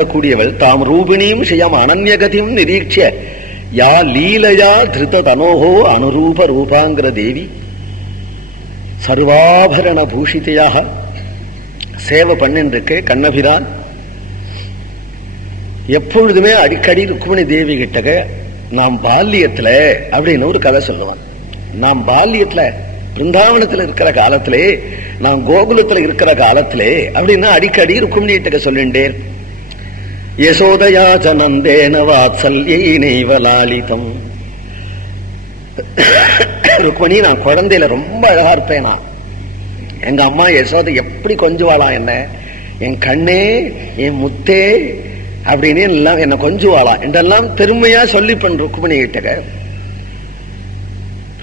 கூடியவள் தாம் ரூபிணியும் ஷியம் அனன்யகதியும் நிரீட்சிய யா லீலையா திருத தனோஹோ அனுரூப ரூபாங்கிற தேவி சர்வாபரண பூஷிதையாக சேவை பண்ணின்றிருக்க கண்ணபிரான் எப்பொழுதுமே அடிக்கடி ருக்மிணி தேவி கிட்டக நாம் பால்யத்துல அப்படின்னு ஒரு கதை சொல்லுவான். நாம் பால்யத்துல பிருந்தாவனத்துல இருக்கிற காலத்திலே, நாம் கோகுலத்துல இருக்கிற காலத்திலே அப்படின்னா அடிக்கடி ருக்மிணி கிட்டக சொல்லிண்டேன். யசோதயா நந்தேன வாத்சல்யைனைவ லாலிதம். ருக்மிணி, நான் குழந்தையில ரொம்ப அழகா இருப்பேனா, எங்க அம்மா யசோதை எப்படி கொஞ்சுவாளா என்ன, என் கண்ணே என் முத்தே அப்படின்னு எல்லாம் என்ன கொஞ்சுவாளா என்றெல்லாம் பெருமையா சொல்லிப்பன் ருக்மிணி கிட்டக.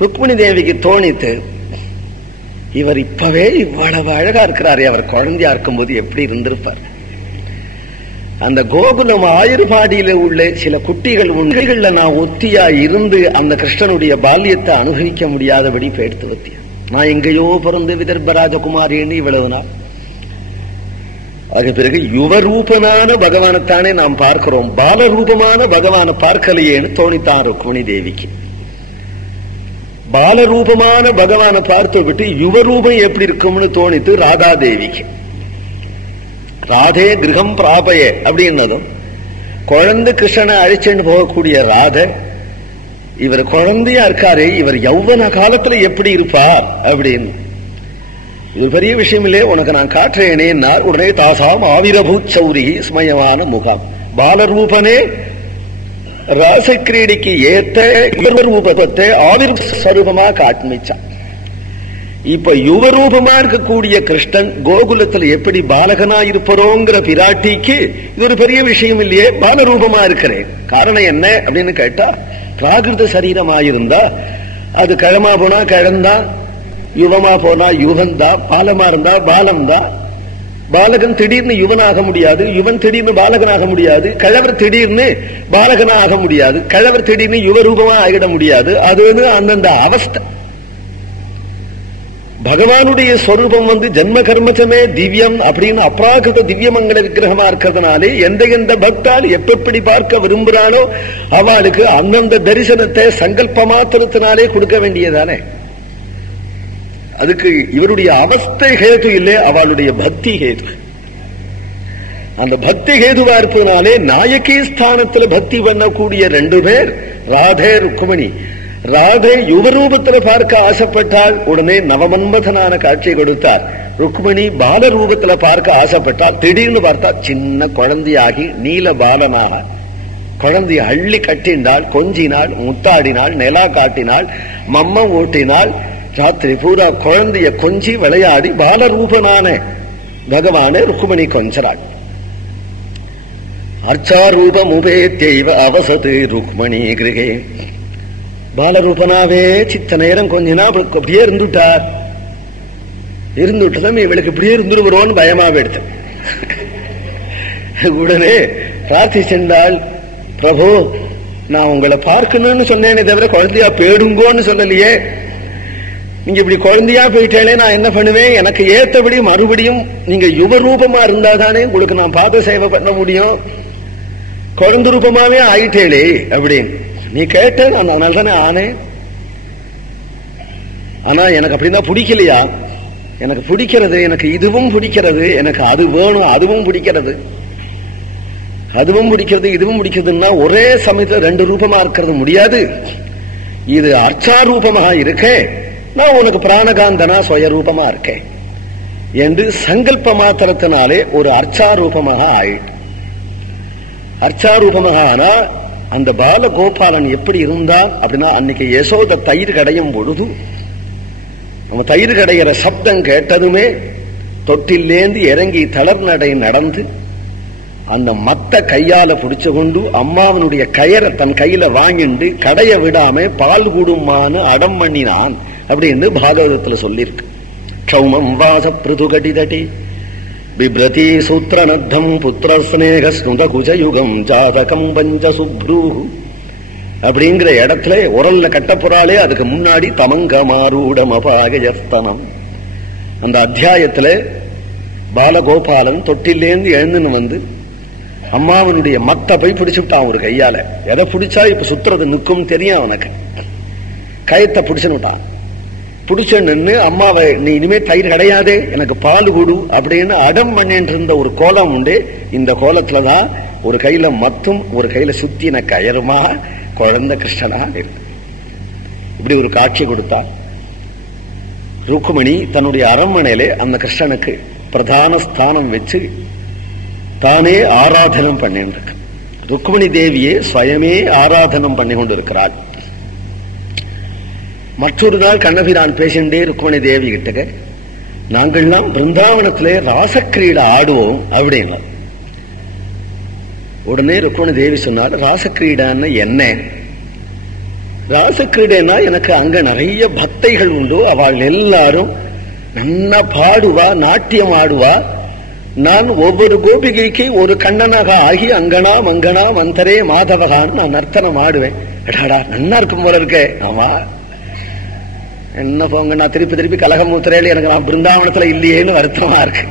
ருக்மிணி தேவிக்கு தோணித்து, இவர் இப்பவே இவ்வளவு அழகா இருக்கிறாரே, அவர் குழந்தையா இருக்கும்போது எப்படி இருந்திருப்பார். அந்த கோகுலம் ஆயுர்பாடியில உள்ள சில குட்டிகள் உண்மைகள்ல நான் ஒத்தியா இருந்து அந்த கிருஷ்ணனுடைய பால்யத்தை அனுபவிக்க முடியாதபடி பேர்த்து வத்தியா. நான் எங்கேயோ பிறந்து விதர்ப ராஜகுமாரின்னு இவ்வளவு நாள். அது பிறகு யுவரூபமான பகவானைத்தானே நாம் பார்க்கிறோம், பாலரூபமான பகவானை பார்க்கலையேன்னு தோணித்தான் ருக்மிணி தேவிக்கு. பாலரூபமான பகவானை பார்த்து விட்டு யுவரூபம் எப்படி இருக்கும்னு தோணித்து ராதா தேவிக்கு. ராதே கிரகம் பிராபய அப்படின்னதும் குழந்தை கிருஷ்ணனை அழிச்சுன்னு போகக்கூடிய ராத, இவர் குழந்தையா இருக்காரே, இவர் யௌவன காலத்துல எப்படி இருப்பார் அப்படின்னு. இது பெரிய விஷயம் இல்லையே, உனக்கு நான் காட்டுறேனே. உடனே தாசாம் ஆவிரபூத் சௌரி ஸ்மயமான முகாம். பாலரூபனே ராசக்கிரீடிக்கு ஏத்த யுவரூபத்தை ஆவிர் ஸ்வரூபமா காட்மிச்சான். இப்ப யுவரூபமா இருக்கக்கூடிய கிருஷ்ணன் கோகுலத்துல எப்படி பாலகனா இருப்பரோங்கிற பிராட்டிக்கு இது ஒரு பெரிய விஷயம் இல்லையே, பாலரூபமா இருக்கிறேன். காரணம் என்ன அப்படின்னு கேட்டா, பிராகிருத சரீரமாயிருந்தா அது கிழமா போனா கிழந்தா, யுவமா போனா யுவந்தா, பாலமா இருந்தா பாலம்தா. பாலகன் திடீர்னு யுவனாக முடியாது, யுவன் திடீர்னு பாலகனாக முடியாது, கிழவர் திடீர்னு பாலகனாக முடியாது, கிழவர் திடீர்னு யுவரூபமா ஆகிட முடியாது. அது அந்தந்த அவஸ்தை. பகவானுடைய ஸ்வரூபம் ஜென்ம கர்மச்சமே திவ்யம் அப்படின்னு அப்ராகிருத திவ்யமங்கல விக்கிரகமா இருக்கிறதுனாலே எந்த பக்தால் எப்படி பார்க்க விரும்புறானோ அவளுக்கு அந்தந்த தரிசனத்தை சங்கல்ப மாத்திரத்தினாலே கொடுக்க வேண்டியதானே. அதுக்கு இவருடைய அவஸ்தை ஹேது இல்லை, அவளுடைய பக்தி ஹேது. அந்த பக்தி ஹேதுவா இருப்பதனாலே நாயகி ஸ்தானத்துல பக்தி பண்ணக்கூடிய ரெண்டு பேர் ராதே ருக்மிணி. ராதே யுவரூபத்துல பார்க்க ஆசைப்பட்டால் உடனே நவமன்மதனான காட்சி கொடுத்தார். ருக்மிணி பாலரூபத்துல பார்க்க ஆசைப்பட்டால் திடீர்னு பார்த்தா சின்ன குழந்தையாகி நீல பாலனாக குழந்தைய அள்ளி கட்டினாள், கொஞ்சினாள், முத்தாடினாள், நிலா காட்டினாள், மம்மம் ஊட்டினாள். ராத்திரி பூரா குழந்தைய கொஞ்சி விளையாடி பாலரூபனான பகவான ருக்மிணி கொஞ்சறாள். அர்ச்சாரூபம் உபேத்யைவ அவசது ருக்மிணி கிருகே. பாலரூபனாவே சித்த நேரம் கொஞ்ச அப்படியே இருந்துட்டார். இருந்துட்டதும் இவளுக்கு இப்படியே இருந்துருவோன்னு பயமாக எடுத்து உடனே பிரார்த்திச்சென்றாள், பிரபு நான் உங்களை பார்க்கணும்னு சொன்னேனே தவிர குழந்தையா போயிடுங்கோன்னு சொல்லலையே. நீங்க இப்படி குழந்தையா போயிட்டேனே, நான் என்ன பண்ணுவேன்? எனக்கு ஏத்தபடி மறுபடியும் நீங்க யுவரூபமா இருந்தாதானே உங்களுக்கு நான் பாத சேவை பண்ண முடியும். குழந்தை ரூபமாவே ஆயிட்டேளே அப்படின்னு நீ கேட்ட, நான் அதனால தானே ஆனேன். ஆனா எனக்கு அப்படின்னா பிடிக்கலையா? எனக்கு பிடிக்கிறது, எனக்கு இதுவும் பிடிக்கிறது, எனக்கு அது வேணும், அதுவும் பிடிக்கிறது, அதுவும் பிடிக்கிறது, இதுவும் பிடிக்கிறதுன்னா ஒரே சமயத்துல ரெண்டு ரூபமா இருக்கிறது முடியாது. இது அர்ச்சாரூபமாக இருக்கே, நான் உனக்கு பிராணகாந்தனா சுயரூபமா இருக்கேன் என்று சங்கல்ப மாத்திரத்தினாலே ஒரு அர்ச்சாரூபமாக ஆயிட்டு. அர்ச்சாரூபமாக ஆனா அந்த பாலகோபாலன் எப்படி இருந்தான் அப்படின்னா, அன்னைக்கு யசோத தயிர் கடையும் பொழுது அவன் தயிர் கடைகிற சப்தம் கேட்டதுமே தொட்டிலேந்து இறங்கி தளர் நடை நடந்து அந்த மத்த கையால பிடிச்சு கொண்டு அம்மாவனுடைய கயரை தன் கையில வாங்கிண்டு கடைய விடாம பால் கூடுமான்னு அடம் பண்ணினான் அப்படின்னு பாகவதத்துல சொல்லியிருக்கு. க்ஷௌமம் வாச பிருது கடிதடி பிப்ரதி சூத்திரநத்தம் புத்திர ஸ்நேக ஸ்னுத குஜயுகம் ஜாதகம் பஞ்ச சுப்ரூ அப்படிங்கிற இடத்துல உரல்ல கட்டப்புறாலே அதுக்கு முன்னாடி தமங்க மாரூடம் அபாகயஸ்தனம். அந்த அத்தியாயத்துல பாலகோபாலன் தொட்டிலேந்து எழுந்துன்னு அம்மாவனுடைய மத்த போய் பிடிச்சு விட்டான் ஒரு கையால. எதை பிடிச்சா இப்ப சுத்துறது நிற்கும் தெரியும் அவனுக்கு. கயத்தை பிடிச்சுன்னு விட்டான். பிடிச்ச நின்று அம்மாவை, நீ இனிமே தயிர் கிடையாதே, எனக்கு பால் கொடு அப்படின்னு அடம் பண்ணிட்டு இருந்த ஒரு கோலம் உண்டு. இந்த கோலத்துலதான் ஒரு கையில மத்தும் ஒரு கையில சுத்தின கயருமா குழந்தை கிருஷ்ணனா இருக்கு. இப்படி ஒரு காட்சி கொடுத்தான். ருக்குமணி தன்னுடைய அரண்மனையிலே அந்த கிருஷ்ணனுக்கு பிரதான ஸ்தானம் வச்சு தானே ஆராதனம் பண்ணிட்டு இருக்கு. ருக்குமணி தேவியே ஸ்வயமே ஆராதனம் பண்ணி கொண்டு இருக்கிறாள். மற்றொரு நாள் கண்ணபிரான் பேசிண்டே ருக்குமணி தேவி கிட்ட, நாங்கள்லாம் பிருந்தாவனத்திலே ராசக்கிரீடை ஆடுவோம் அப்படின்னா. உடனே ருக்குமணி தேவி சொன்னார், ராசக்கிரீடான்னு என்ன? ராசக்கிரீடைனா எனக்கு அங்க நிறைய பக்தைகள் உண்டு, அவள் எல்லாரும் நல்லா பாடுவா, நாட்டியம் ஆடுவா. நான் ஒவ்வொரு கோபிகைக்கு ஒரு கண்ணனாக ஆகி அங்கனா மங்கனா மந்தரே மாதவகான்னு நான் நர்த்தனம் ஆடுவேன். அடாடா நல்லா இருக்கும் போல இருக்கே. ஆமா, என்ன போங்க, நான் திருப்பி திருப்பி கலகமூத்திரையில எனக்கு நான் பிருந்தாவனத்துல இல்லையேன்னு வருத்தமா இருக்கு.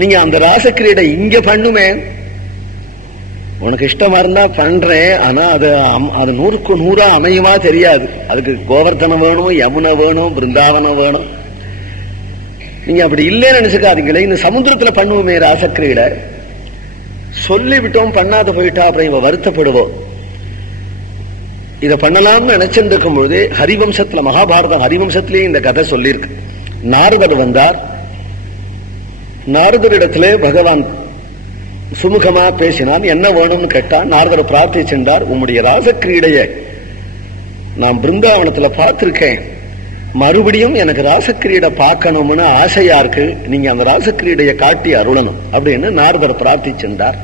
நீங்க அந்த ராசக்கிரீடை இங்க பண்ணுமே, உனக்கு இஷ்டமா இருந்தா பண்றேன், ஆனா அது 100க்கு 100 அமையுமா தெரியாது. அதுக்கு கோவர்தனம் வேணும், யமுனை வேணும், பிருந்தாவனம் வேணும். நீங்க அப்படி இல்லைன்னு நினைச்சுக்காதீங்களே. இந்த சமுத்திரத்துல பண்ணுவோமே ராசக்கிரீடை, சொல்லிவிட்டோம் பண்ணாத போயிட்டா அப்புறம் இவ வருத்தப்படுவோம். இதை பண்ணலாம்னு நினைச்சிட்டு இருக்கும் பொழுது ஹரிவம்சத்துல, மகாபாரதம் ஹரிவம்சத்திலேயே இந்த கதை சொல்லியிருக்கு. நாரதர் வந்தார். நாரதரிடத்திலே பகவான் சுமுகமா பேசினான். என்ன வேணும்னு கேட்டான். நாரதர் பிரார்த்திச்சென்றார், உம்முடைய ராசக்கிரீடைய நான் பிருந்தாவனத்துல பார்த்திருக்கேன், மறுபடியும் எனக்கு ராசக்கிரீடை பார்க்கணும்னு ஆசையா இருக்கு, நீங்க அந்த ராசக்கிரீடைய காட்டி அருளணும் அப்படின்னு நாரதர் பிரார்த்திச்சென்றார்.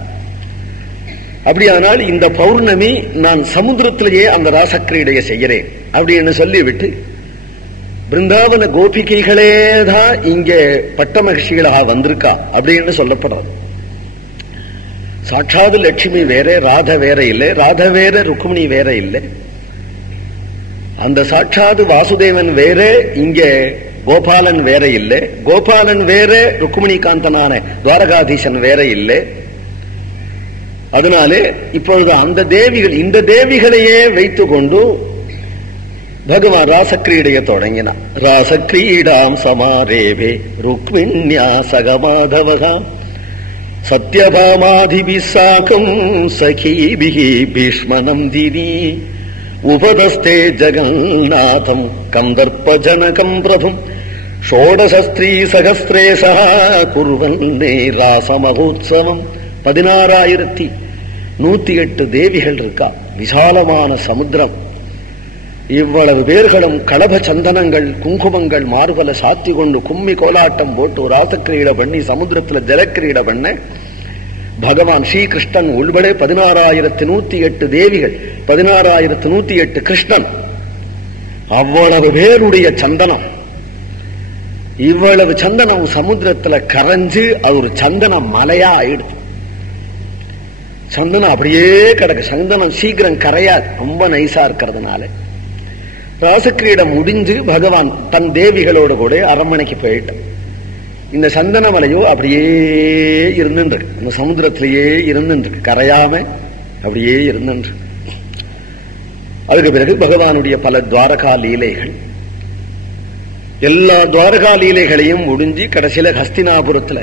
அப்படியானால் இந்த பௌர்ணமி நான் சமுத்திரத்திலேயே அந்த ராசக்கிரீடைய செய்கிறேன் அப்படின்னு சொல்லிவிட்டு, பிருந்தாவன கோபிகைகளே தான் இங்கே பட்ட மகிழ்ச்சிகளாக வந்திருக்கா அப்படின்னு சொல்லப்படுறது. சாட்சாது லட்சுமி வேற, ராத வேற இல்லை, ராத வேற, ருக்மிணி வேற இல்லை. அந்த சாட்சாது வாசுதேவன் வேற, இங்க கோபாலன் வேற இல்லை, கோபாலன் வேற, ருக்மிணி காந்தனான துவாரகாதீசன் வேற இல்லை. அதனாலே இப்பொழுது அந்த தேவிகள், இந்த தேவிகளையே வைத்துக் கொண்டு பகவான் ராசக்கிரீடைய தொடங்கினான். ராசக்கிரீடாம் சமாரேவே ருக்மிண்யா சகமாதவகாம் சத்யபாமாதிபி சாகம் சகீபிஹி பீஷ்மனம் திவி உபதஸ்தே ஜகநாதம் கந்தர்ப்பஜனகம் பிரபும் ஷோடசஸ்திரீ சகஸ்திரேசா குர்வன்னே ராசமகோத்சவம். 16,108 தேவிகள் இருக்கா. விசாலமான சமுத்திரம். இவ்வளவு பேர்களும் களப சந்தனங்கள் குங்குமங்கள் மார்பல சாத்தி கொண்டு கும்மி கோலாட்டம் போட்டு ராசக்கிரீடை பண்ணி சமுத்திரத்துல ஜலக்கிரீடை பண்ண பகவான் ஸ்ரீகிருஷ்ணன் உள்பட 16,108 தேவிகள், 16,108 கிருஷ்ணன். அவ்வளவு பேருடைய சந்தனம், இவ்வளவு சந்தனம் சமுத்திரத்துல கரைஞ்சு அது ஒரு சந்தன மலையா ஆயிடுது. சந்தனம் அப்படியே கிடக்கு. சந்தனம் சீக்கிரம் கரையாது, ரொம்ப நைசா இருக்கிறதுனால. ராசக்கிரீடம் முடிஞ்சு பகவான் தன் தேவிகளோடு கூட அரண்மனைக்கு போயிட்டான். இந்த சந்தன மலையோ அப்படியே இருந்துருக்கு, அந்த சமுத்திரத்திலேயே இருந்துருக்கு, கரையாம அப்படியே இருந்துருக்கு. அதுக்கு பிறகு பகவானுடைய பல துவாரகா லீலைகள், எல்லா துவாரகா லீலைகளையும் முடிஞ்சு கடைசியில ஹஸ்தினாபுரத்துல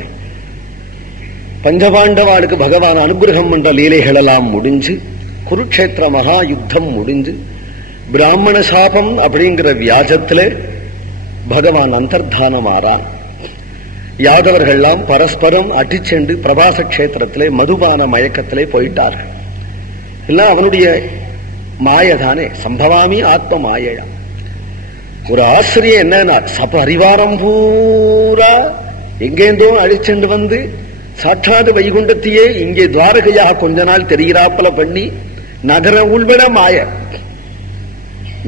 பஞ்சபாண்டவாளுக்கு பகவான் அனுகிரகம் என்ற லீலைகள் எல்லாம் முடிஞ்சு, குருக்ஷேத்திர மகா யுத்தம் முடிஞ்சு, பிராமண சாபம் அப்படிங்கிற வியாஜத்துல பகவான் அந்தர்தானம் ஆறான். யாதவர்கள்லாம் பரஸ்பரம் அடிச்சென்று பிரபாச கஷேத்திரத்திலே மதுபான மயக்கத்திலே போயிட்டார்கள். எல்லாம் அவனுடைய மாயதானே, சம்பவாமி ஆத்ம மாயா. ஒரு ஆசிரியர் என்னன்னா, சப அறிவாரம் பூரா எங்கேந்தோ அழிச்சென்று வந்து சாட்சாது வைகுண்டத்தையே இங்கே துவாரகையாக கொஞ்ச நாள் தெரிகிறாப்பல பண்ணி நகரம் உள்பட மாய,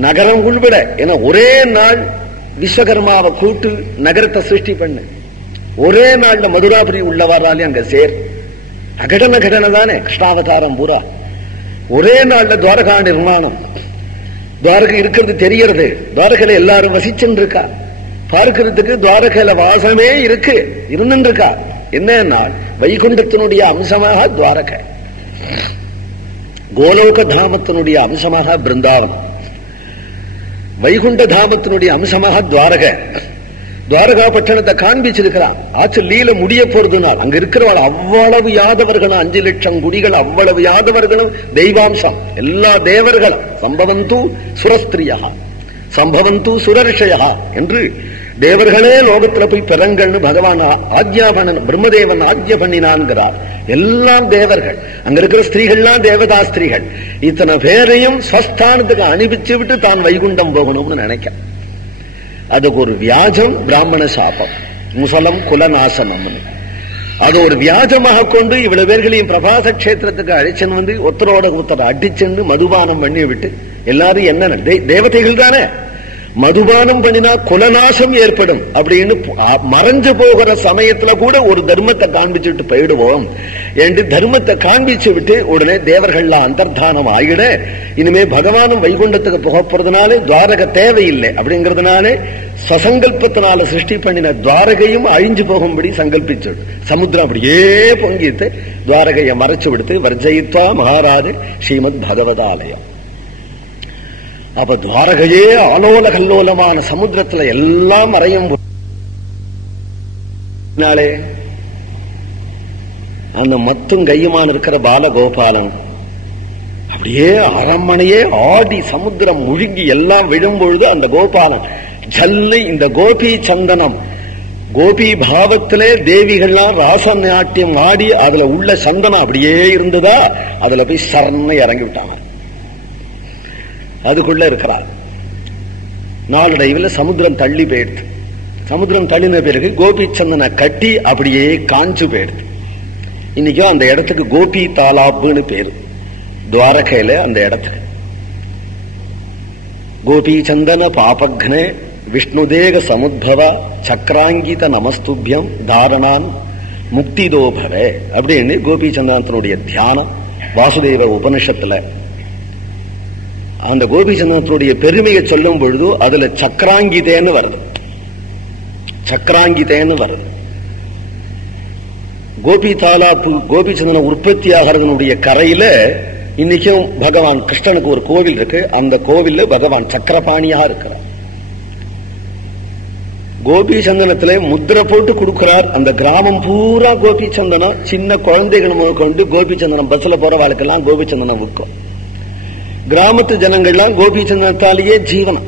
நகரம் உள்பட என ஒரே நாள் விஸ்வகர்மாவை கூட்டு நகரத்தை சிருஷ்டி பண்ணு. ஒரே நாள்ல மதுராபுரி உள்ளவராலே அங்க சேர் அகடன கடன தானே கிருஷ்ணாவதாரம் பூரா. ஒரே நாள்ல துவாரகா நிர்மாணம். துவாரகை இருக்கிறது தெரியறது, துவாரகையில எல்லாரும் வசிச்சுன்னு இருக்கா, பார்க்கிறதுக்கு துவாரகையில வாசமே இருக்கு, இருந்துருக்கா. என்னன்னா வைகுண்டத்தினுடைய அம்சமாக துவாரகை, கோலோக தாமத்தினுடைய அம்சமாக பிருந்தாவனம், வைகுண்ட தாமத்தினுடைய அம்சமாக துவாரகை. துவாரகா பட்டணத்தை காண்பிச்சிருக்கிறான். ஆச்சு லீல முடிய போறது நாள். அங்க இருக்கிறவள் அவ்வளவு யாதவர்களும், 5 லட்சம் குடிகள், அவ்வளவு யாதவர்களும் தெய்வாம்சம், எல்லா தேவர்களும். சம்பவந்து சுரஸ்திரியா சம்பவந்து சுரர்ஷயா என்று தேவர்களே லோகத்துல போய் பிறங்கள்னு பகவான் ஆஜ்ஞாபனன் பிரம்மதேவன் ஆஜ்ய பண்ணினான்கிறார். எல்லாம் தேவர்கள், அங்க இருக்கிற ஸ்திரீகள்லாம் தேவதா ஸ்திரீகள். இத்தனை பேரையும் ஸ்வஸ்தானத்துக்கு அனுப்பிச்சு விட்டு தான் வைகுண்டம் போகணும்னு நினைக்க. அதுக்கு ஒரு வியாஜம் பிராமண சாபம், முசலம் குலநாசனம். அது ஒரு வியாஜமாக கொண்டு இவ்வளவு பேர்களையும் பிரபாச கஷேத்திரத்துக்கு அழைச்சன் வந்து ஒருத்தரோட ஒருத்தர் அடிச்சென்று மதுபானம் பண்ணி விட்டு எல்லாரும் என்ன தேவதைகள் தானே, மதுபானம் பண்ணினா குலநாசம் ஏற்படும் அப்படின்னு மறைஞ்சு போகிற சமயத்துல கூட ஒரு தர்மத்தை காண்பிச்சுட்டு போயிடுவோம் என்று தர்மத்தை காண்பிச்சு விட்டு உடனே தேவர்கள்லாம் அந்தர்தானம் ஆகிட. இனிமே பகவானும் வைகுண்டத்துக்கு போக போறதுனால துவாரக தேவையில்லை அப்படிங்கறதுனால சசங்கல்பத்தினால சிருஷ்டி பண்ணின துவாரகையும் அழிஞ்சு போகும்படி சங்கல்பிச்சு சமுத்திரம் அப்படியே பொங்கிட்டு துவாரகையை மறைச்சு விடுத்து வர்ஜயித்வா மகாராஜ ஸ்ரீமத் பகவதாலயம். அப்ப துவாரகையே ஆலோல கல்லோலமான சமுத்திரத்துல எல்லாம் மறையும். அந்த மத்தும் கையுமான இருக்கிற பாலகோபாலன் அப்படியே அரண்மனையே ஆடி சமுத்திரம் முழுங்கி எல்லாம் விழும்பொழுது அந்த கோபாலன் ஜல்லு இந்த கோபி சந்தனம், கோபி பாவத்திலே தேவிகள்லாம் ராச நாட்டியம் ஆடி அதுல உள்ள சந்தனம் அப்படியே இருந்ததா, அதுல போய் சரண இறங்கி விட்டாங்க. அதுக்குள்ள இருக்கிறார். நாளடைவில் சமுத்திரம் தள்ளி போயிடுது. சமுத்திரம் தள்ளின பிறகு கோபி சந்தனை கட்டி அப்படியே காஞ்சு போயிடுது. இன்னைக்கும் அந்த இடத்துக்கு கோபி தாலாப்புன்னு பேரு. துவாரகையில அந்த இடத்துக்கு கோபி சந்தன பாபக்னே விஷ்ணுதேக சமுத்பவ சக்கராங்கித நமஸ்துபியம் தாரணான் முக்திதோபவே அப்படின்னு கோபி சந்தனத்தினுடைய தியானம் வாசுதேவ உபனிஷத்துல. அந்த கோபி சந்தனத்தினுடைய பெருமையை சொல்லும் பொழுது அதுல சக்கராங்கிதேன்னு வருது, சக்கராங்கிதேன்னு வருது. கோபி தாலாப்பு கோபி சந்தன உற்பத்தி ஆகிறதனுடைய கரையில இன்னைக்கும் பகவான் கிருஷ்ணனுக்கு ஒரு கோவில் இருக்கு. அந்த கோவில்ல பகவான் சக்கரபாணியா இருக்கிறார். கோபி சந்தனத்துல முத்திரை போட்டு கொடுக்கிறார். அந்த கிராமம் பூரா கோபி சந்தனம். சின்ன குழந்தைகள் கொண்டு கோபி சந்தனம் பஸ்ல போற வாழ்க்கெல்லாம் கோபி சந்தனம் விற்கும். கிராமத்து ஜனங்கள்லாம் கோபி சந்தனத்தாலேயே ஜீவனம்.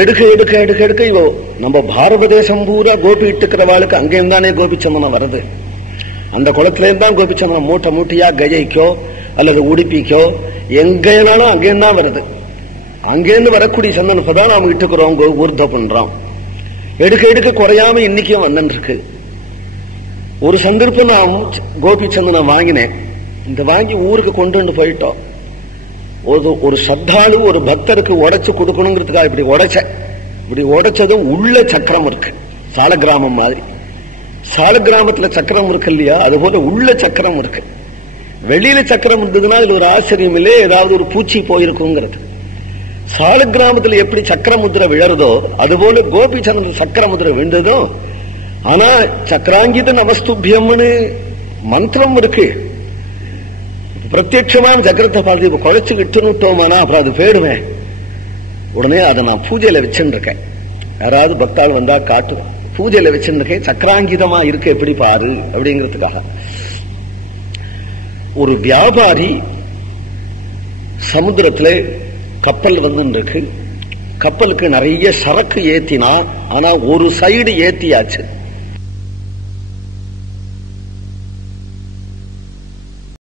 எடுக்க எடுக்க எடுக்க எடுக்க இவோ நம்ம பாரத தேசம் பூரா கோபி இட்டுக்கிறவாளுக்கு அங்கேயும் தானே கோபி சந்தனம் வருது. அந்த குளத்திலேருந்து தான் கோபி சந்தனம் மூட்டை மூட்டையா கஜைக்கோ அல்லது உடுப்பிக்கோ எங்கேனாலும் அங்கேயும் தான் வருது. அங்கேருந்து வரக்கூடிய சந்தனத்தை தான் நாம இட்டுக்கிறோம், ஊர்த பண்றோம். எடுக்க எடுக்க குறையாம இன்னைக்கும் வந்துட்டு இருக்கு. ஒரு சந்தர்ப்பம் நான் கோபி சந்தனம் வாங்கினேன். இந்த வாங்கி ஊருக்கு கொண்டு வந்து போயிட்டோம். ஒரு சத்தாளு ஒரு பக்தருக்கு உடைச்சு கொடுக்கணுங்கிறதுக்காக இப்படி உடைச்ச. இப்படி உடைச்சதும் உள்ள சக்கரம் இருக்கு, சால கிராமம் மாதிரி. சால கிராமத்துல சக்கரம் இருக்கு இல்லையா, அது போல உள்ள சக்கரம் இருக்கு. வெளியில சக்கரம் இருந்ததுன்னா இதுல ஒரு ஆச்சரியம் இல்லையே, ஏதாவது ஒரு பூச்சி போயிருக்குங்கிறது. சால கிராமத்துல எப்படி சக்கர முத்திரை விழறதோ அதுபோல கோபி சந்திர சக்கர முத்திரை விழுந்ததோ. ஆனா சக்கராங்கித நமஸ்துபியம்னு மந்திரம் இருக்கு. பிரத்யட்சமான சக்கரத்தை பார்த்து இப்ப குழைச்சு விட்டுனுட்டோமானா அப்புறம் அது போயிடுவேன். உடனே அதை நான் பூஜையில வச்சுட்டு இருக்கேன். யாராவது பக்தாள் வந்தா காட்டுவேன். பூஜையில வச்சுட்டு இருக்கேன், சக்கராங்கிதமா இருக்கு எப்படி பாரு அப்படிங்கிறதுக்காக. ஒரு வியாபாரி சமுத்திரத்துல கப்பல் வந்து இருக்கு. கப்பலுக்கு நிறைய சரக்கு ஏத்தினா, ஆனா ஒரு சைடு ஏத்தியாச்சு.